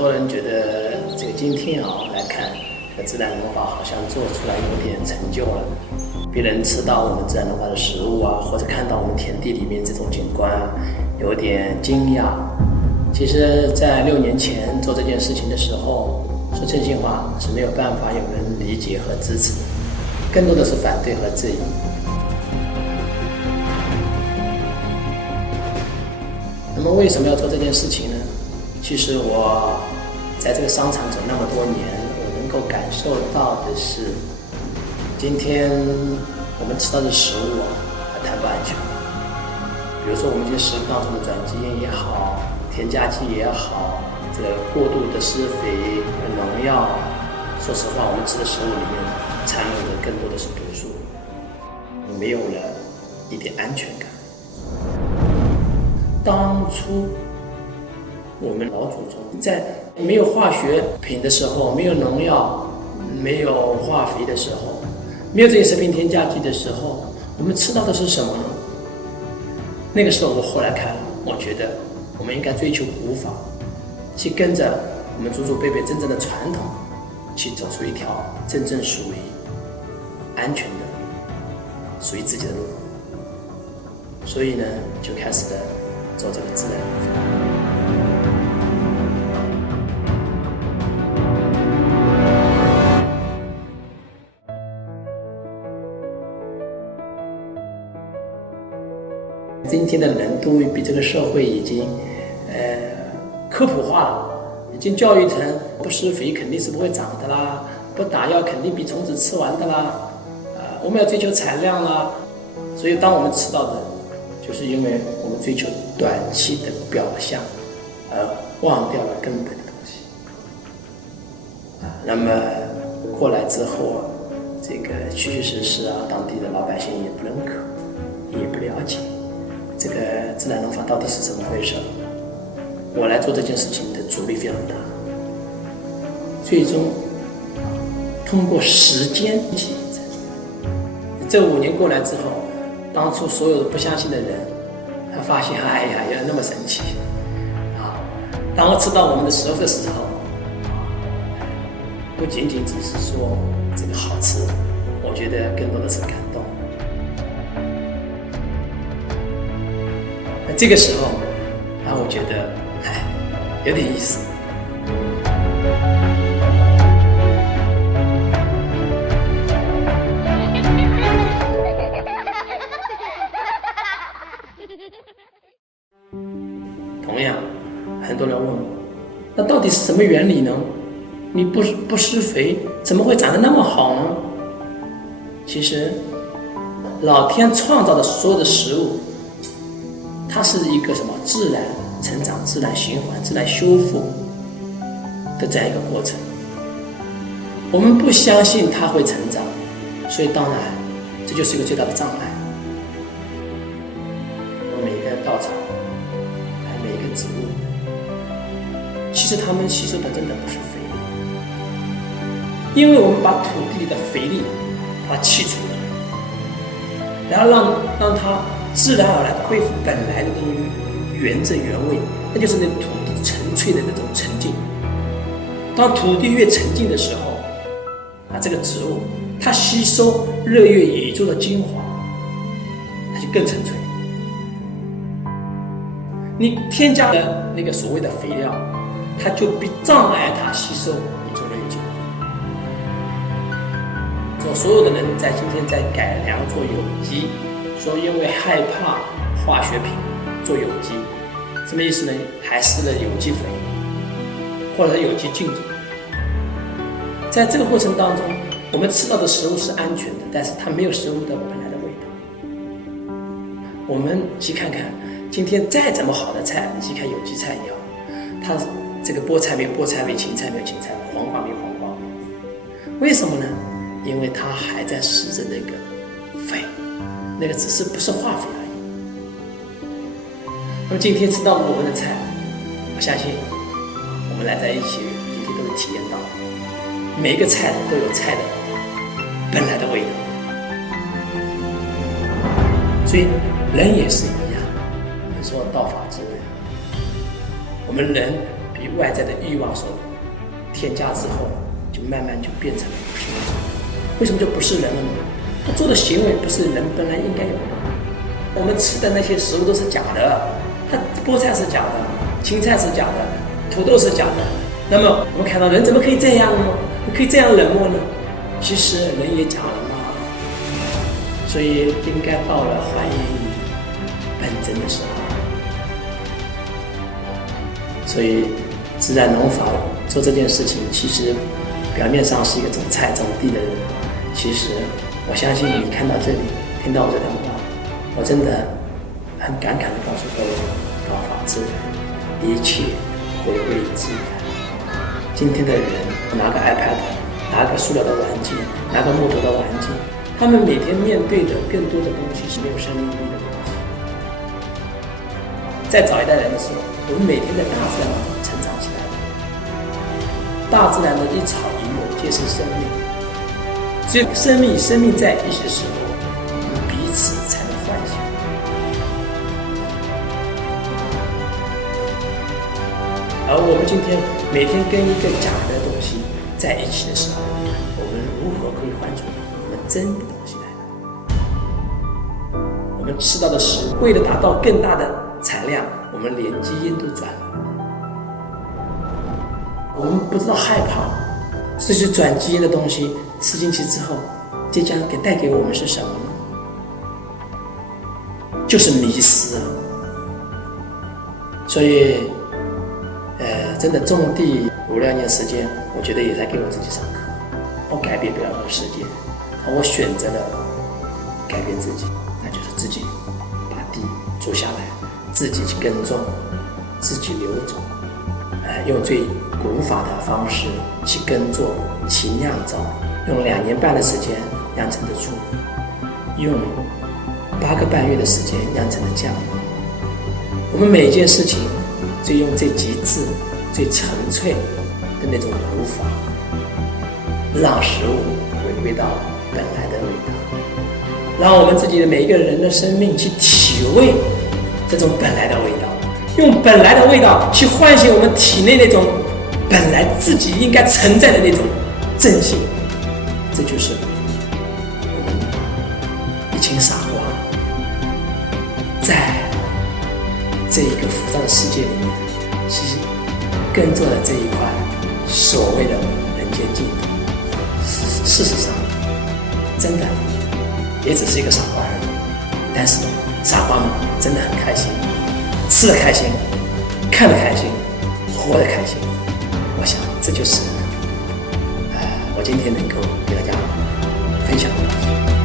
多人觉得这个今天来看，这个自然农法好像做出来有点成就了。别人吃到我们自然农法的食物或者看到我们田地里面这种景观有点惊讶。其实，在6年前做这件事情的时候，说真心话是没有办法有人理解和支持，更多的是反对和质疑。那么为什么要做这件事情呢？其实我在这个商场走那么多年，我能够感受到的是，今天我们吃到的食物还太不安全。比如说我们这些食物当中的转基因也好，添加剂也好，这个过度的施肥、农药，说实话，我们吃的食物里面掺有的更多的是毒素，没有了一点安全感。当初我们老祖宗在没有化学品的时候，没有农药、没有化肥的时候，没有这些食品添加剂的时候，我们吃到的是什么呢？那个时候我后来看了，我觉得我们应该追求古法，去跟着我们祖祖辈辈真正的传统，去走出一条真正属于安全的、属于自己的路。所以呢，就开始了做这个自然农法。今天的人都比这个社会已经科普化了，已经教育成不施肥肯定是不会长的啦，不打药肯定比虫子吃完的啦，我们要追求产量啦。所以当我们吃到的，就是因为我们追求短期的表象，而忘掉了根本的东西。那么过来之后，这个确确实实当地的老百姓也不认可，也不了解这个自然农法到底是怎么回事。我来做这件事情的阻力非常大，最终通过时间去验证。这5年过来之后，当初所有的不相信的人，他发现哎呀，原来那么神奇当我吃到我们的食物的时候，不仅仅只是说这个好吃，我觉得更多的是感动。那这个时候我觉得有点意思。同样，很多人问我，那到底是什么原理呢？你不施肥，怎么会长得那么好呢？其实，老天创造的所有的食物，它是一个自然成长、自然循环、自然修复的这样一个过程。我们不相信它会成长，所以当然这就是一个最大的障碍。每一个稻草，每一个植物，其实它们吸收的真的不是肥力，因为我们把土地里的肥力把它去除了，然后让它自然而然恢复本来的东西原汁原味，那就是那土地纯粹的那种沉静。当土地越沉静的时候，这个植物它吸收日月宇宙的精华，它就更纯粹。你添加的那个所谓的肥料，它就必障碍它吸收宇宙日月精华。所有的人在今天在改良做有机，说因为害怕化学品做有机，什么意思呢？还是了有机肥，或者是有机菌种。在这个过程当中，我们吃到的食物是安全的，但是它没有食物的本来的味道。我们去看看，今天再怎么好的菜，你去看有机菜也好，它这个菠菜没有菠菜味，芹菜没有芹菜味，黄瓜没有黄瓜味，为什么呢？因为它还在使着那个肥，那个只是不是化肥而已。那么今天吃到我们的菜，我相信我们来在一起，今天都能体验到，每一个菜都有菜的本来的味道。所以人也是一样，我们说道法自然，我们人比被外在的欲望所添加之后，就慢慢就变成了不是人。为什么就不是人了呢？他做的行为不是人本来应该有的。我们吃的那些食物都是假的，它菠菜是假的，青菜是假的，土豆是假的。那么我们看到人怎么可以这样呢？可以这样冷漠呢？其实人也假了嘛。所以应该到了还原本真的时候。所以自然农法做这件事情，其实表面上是一个种菜种地的人，其实我相信你看到这里，听到我这段话，我真的很感慨地告诉各位，道法自然，一切回归自然。今天的人拿个 iPad， 拿个塑料的玩具，拿个木头的玩具，他们每天面对的更多的东西是没有生命力的东西。在早一代人的时候，我们每天在大自然中成长起来的，大自然的一草一木皆是生命，只有生命与生命在一起的时候，我们彼此才能唤醒。而我们今天每天跟一个假的东西在一起的时候，我们如何可以换出我们真的东西来呢？我们吃到的食物，为了达到更大的产量，我们连基因都转了。我们不知道害怕，这些转基因的东西吃进去之后，即将带给我们是什么呢？就是迷失啊！所以，真的种地5-6年时间，我觉得也在给我自己上课。我改变不了这个世界，我选择了改变自己，那就是自己把地做下来，自己去耕种，自己留种，用最古法的方式去耕作、去酿造，用2年半的时间酿成的醋，用8个半月的时间酿成的酱。我们每一件事情，用最极致、最纯粹的那种古法，让食物回归到本来的味道，让我们自己的每一个人的生命去体味这种本来的味道，用本来的味道去唤醒我们体内那种本来自己应该存在的那种正性。这就是我们一群傻瓜在这一个浮躁的世界里面，其实耕作的这一块所谓的人间净土，事实上真的也只是一个傻瓜而已。但是傻瓜们真的很开心，吃得开心，看得开心，活得开心。我想这就是我今天能够给大家分享的东西。